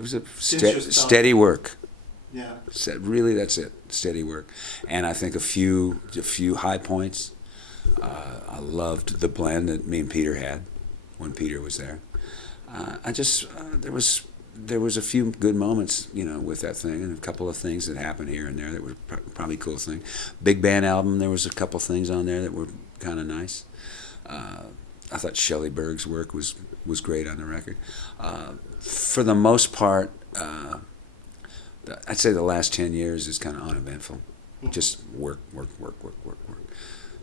It was a steady work. Yeah. Really, that's it. Steady work, and I think a few high points. I loved the blend that me and Peter had when Peter was there. There was a few good moments, with that thing, and a couple of things that happened here and there that were probably cool things. Big band album, there was a couple things on there that were kind of nice. I thought Shelley Berg's work was great on the record. For the most part, I'd say the last 10 years is kind of uneventful. Just work.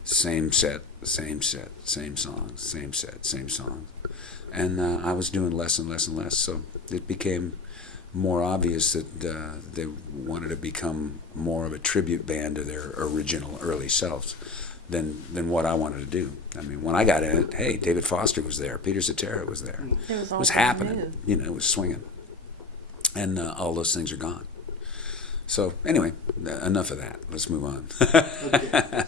Same set, same songs, same set, same songs. And I was doing less and less and less, so it became more obvious that they wanted to become more of a tribute band to their original early selves than what I wanted to do. I mean, when I got in it, hey, David Foster was there, Peter Cetera was there. It was happening. It was swinging. And all those things are gone. So anyway, enough of that. Let's move on. Okay.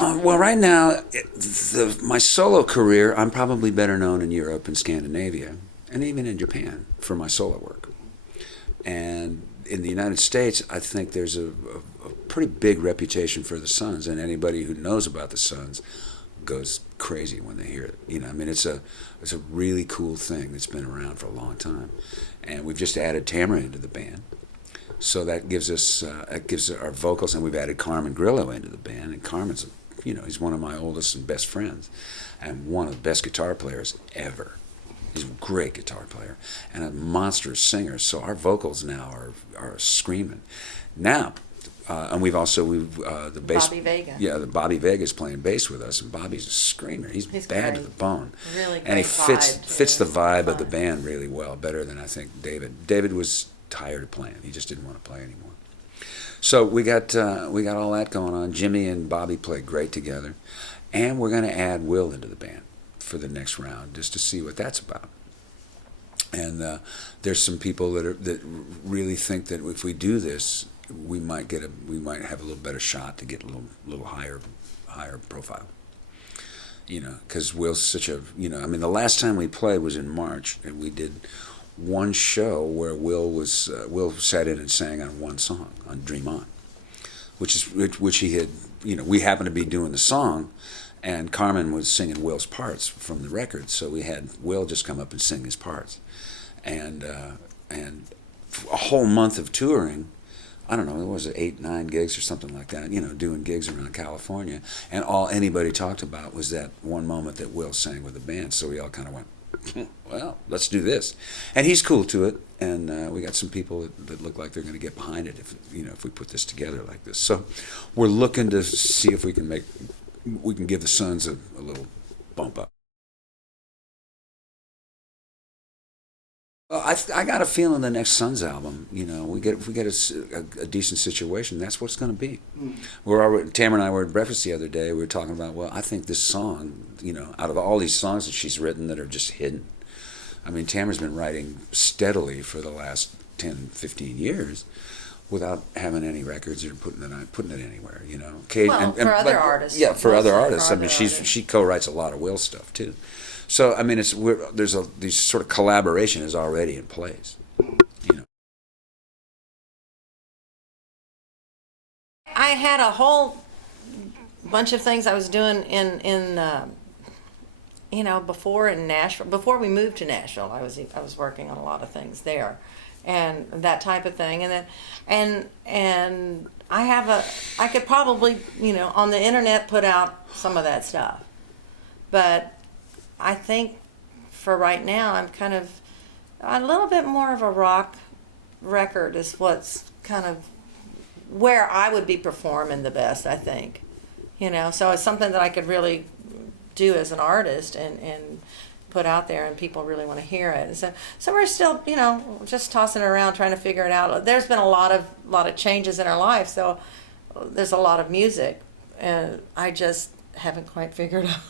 Well, right now, my solo career, I'm probably better known in Europe and Scandinavia, and even in Japan for my solo work. And in the United States, I think there's a pretty big reputation for the Sons, and anybody who knows about the Sons goes crazy when they hear it. I mean, it's a really cool thing that's been around for a long time, and we've just added Tamara into the band. So that gives us our vocals, and we've added Carmen Grillo into the band, and Carmen's he's one of my oldest and best friends, and one of the best guitar players ever. He's a great guitar player and a monstrous singer. So our vocals now are screaming. Now, and we've the bass. Bobby Vega. Yeah, the Bobby Vega's playing bass with us, and Bobby's a screamer. He's bad great. to the bone. Really great and he fits the vibe of the Fun. band really well, better than I think David. David was tired of playing. He just didn't want to play anymore. So we got all that going on. Jimmy and Bobby play great together, and we're going to add Will into the band for the next round just to see what that's about. And there's some people that really think that if we do this, we might have a little better shot to get a little higher profile. Because Will's such a I mean, the last time we played was in March, and we did one show where Will sat in and sang on one song on Dream On, which he had we happened to be doing the song, and Carmen was singing Will's parts from the record, so we had Will just come up and sing his parts, and a whole month of touring. I don't know, it was 8-9 gigs or something like that, doing gigs around California, and all anybody talked about was that one moment that Will sang with the band. So we all kind of went, well, let's do this. And he's cool to it, and we got some people that look like they're going to get behind it if we put this together like this. So we're looking to see if we can give the Sons a little bump up. Well, I got a feeling the next Sons album, if we get a decent situation, that's what it's going to be. Tamara and I were at breakfast the other day. We were talking about, well, I think this song, out of all these songs that she's written that are just hidden. I mean, Tamara's been writing steadily for the last 10, 15 years without having any records or putting it anywhere. For other artists. Yeah, for other artists. For I mean, other artists. she co-writes a lot of Will stuff too. So I mean, these sort of collaboration is already in place. I had a whole bunch of things I was doing in before in Nashville. Before we moved to Nashville, I was working on a lot of things there, and that type of thing. And I could probably on the internet put out some of that stuff, but I think for right now I'm kind of a little bit more of a rock record is what's kind of where I would be performing the best, I think. So it's something that I could really do as an artist and put out there, and people really want to hear it. And so we're still, just tossing it around, trying to figure it out. There's been a lot of changes in our life, so there's a lot of music, and I just haven't quite figured out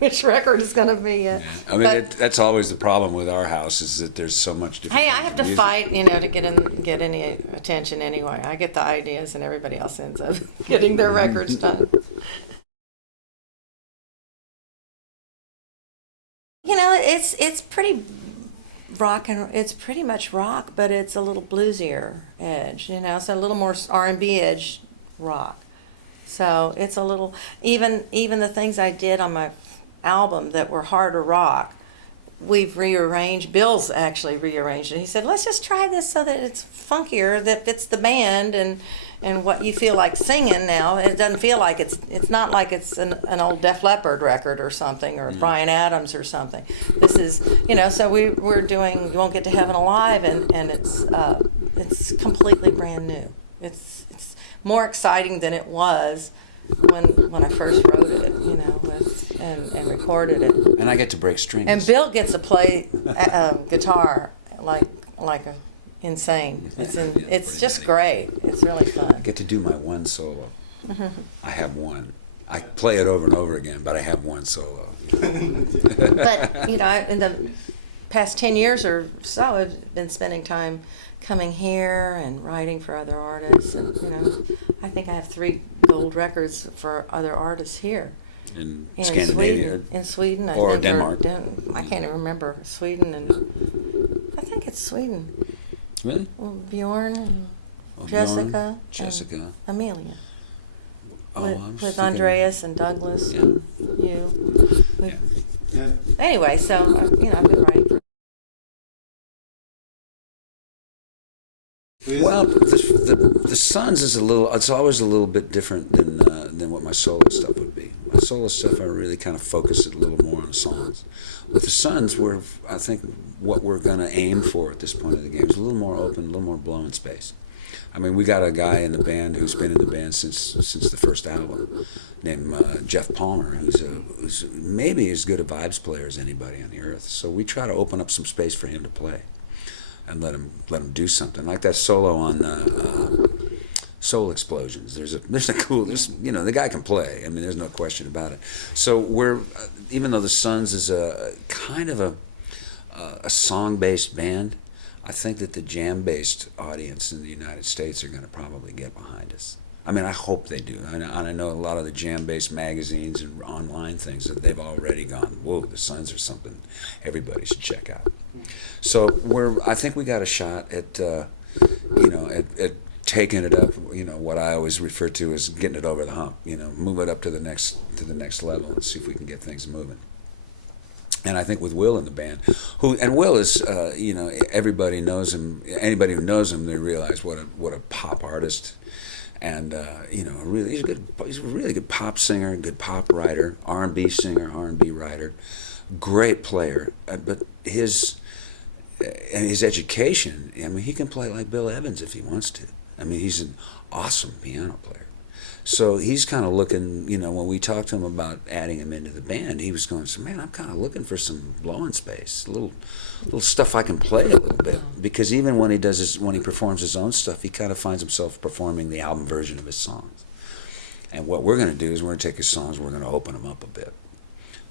which record is going to be yet. Yeah. I mean, that's always the problem with our house is that there's so much different. Hey, I have to music. fight, to get any attention anyway. I get the ideas, and everybody else ends up getting their records done. it's pretty rock, and it's pretty much rock, but it's a little bluesier edge, you know, so a little more R&B edge rock. So it's a little, even the things I did on my album that were harder rock, we've rearranged. Bill's actually rearranged it. He said, let's just try this so that it's funkier, that fits the band and what you feel like singing now. It doesn't feel like it's not like it's an old Def Leppard record or something, or Bryan Adams or something. This is, you know, so we're doing You Won't Get to Heaven Alive, and it's completely brand new. It's more exciting than it was when I first wrote it, you know, and recorded it. And I get to break strings. And Bill gets to play guitar like a insane. It's just great. It's really fun. I get to do my one solo. I have one. I play it over and over again, but I have one solo. But, you know, in the past 10 years or so, I've been spending time coming here and writing for other artists. And, you know, I think I have 3 gold records for other artists here. In Scandinavia? In Sweden. Or Denmark? I can't even remember. Sweden, and I think it's Sweden. Really? Well, Bjorn and Jessica. And Amelia. With Andreas and Douglas and you. Yeah. Anyway, so, you know, I've been writing for. Well, the Sons is it's always a little bit different than what my solo stuff would be. My solo stuff, I really kind of focus it a little more on the songs. With the Sons, I think what we're going to aim for at this point of the game is a little more open, a little more blowing space. I mean, we got a guy in the band who's been in the band since the first album, named Jeff Palmer, who's maybe as good a vibes player as anybody on the earth. So we try to open up some space for him to play, and let him do something like that solo on Soul Explosions. There's you know, the guy can play. I mean, there's no question about it. So we're even though the Sons is a kind of a song-based band, I think that the jam-based audience in the United States are going to probably get behind us. I mean, I hope they do. And I know a lot of the jam-based magazines and online things that they've already gone, whoa, the Sons are something everybody should check out. So I think we got a shot at, you know, at taking it up. You know, what I always refer to as getting it over the hump. You know, move it up to the next level and see if we can get things moving. And I think with Will in the band, and Will is, you know, everybody knows him. Anybody who knows him, they realize what a pop artist. And you know, really, he's a really good pop singer, good pop writer, R&B singer, R&B writer, great player. But his education, I mean, he can play like Bill Evans if he wants to. I mean, he's an awesome piano player. So he's kind of looking, you know, when we talked to him about adding him into the band, he was going, so man, I'm kind of looking for some blowing space, a little stuff I can play a little bit. Because even when he performs his own stuff, he kind of finds himself performing the album version of his songs. And what we're going to do is we're going to take his songs, we're going to open them up a bit,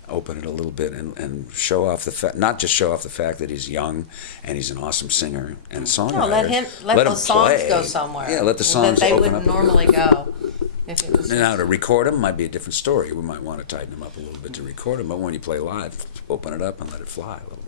open it a little bit, and show off the fact, not just show off the fact that he's young and he's an awesome singer and a songwriter. No, let those songs go somewhere. Yeah, let the songs that they open wouldn't up normally go. If it was now, to record them might be a different story. We might want to tighten them up a little bit to record them, but when you play live, open it up and let it fly a little.